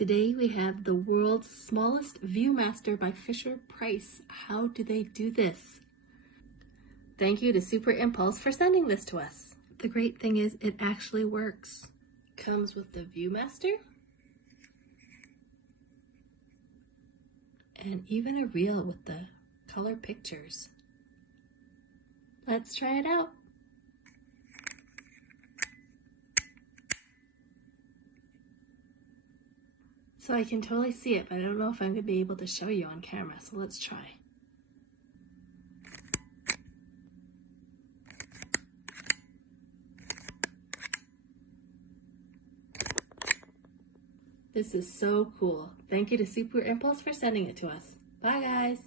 Today we have the world's smallest Viewmaster by Fisher-Price. How do they do this? Thank you to Super Impulse for sending this to us. The great thing is it actually works. Comes with the Viewmaster and even a reel with the color pictures. Let's try it out. So I can totally see it, but I don't know if I'm going to be able to show you on camera, so let's try. This is so cool. Thank you to Super Impulse for sending it to us. Bye guys!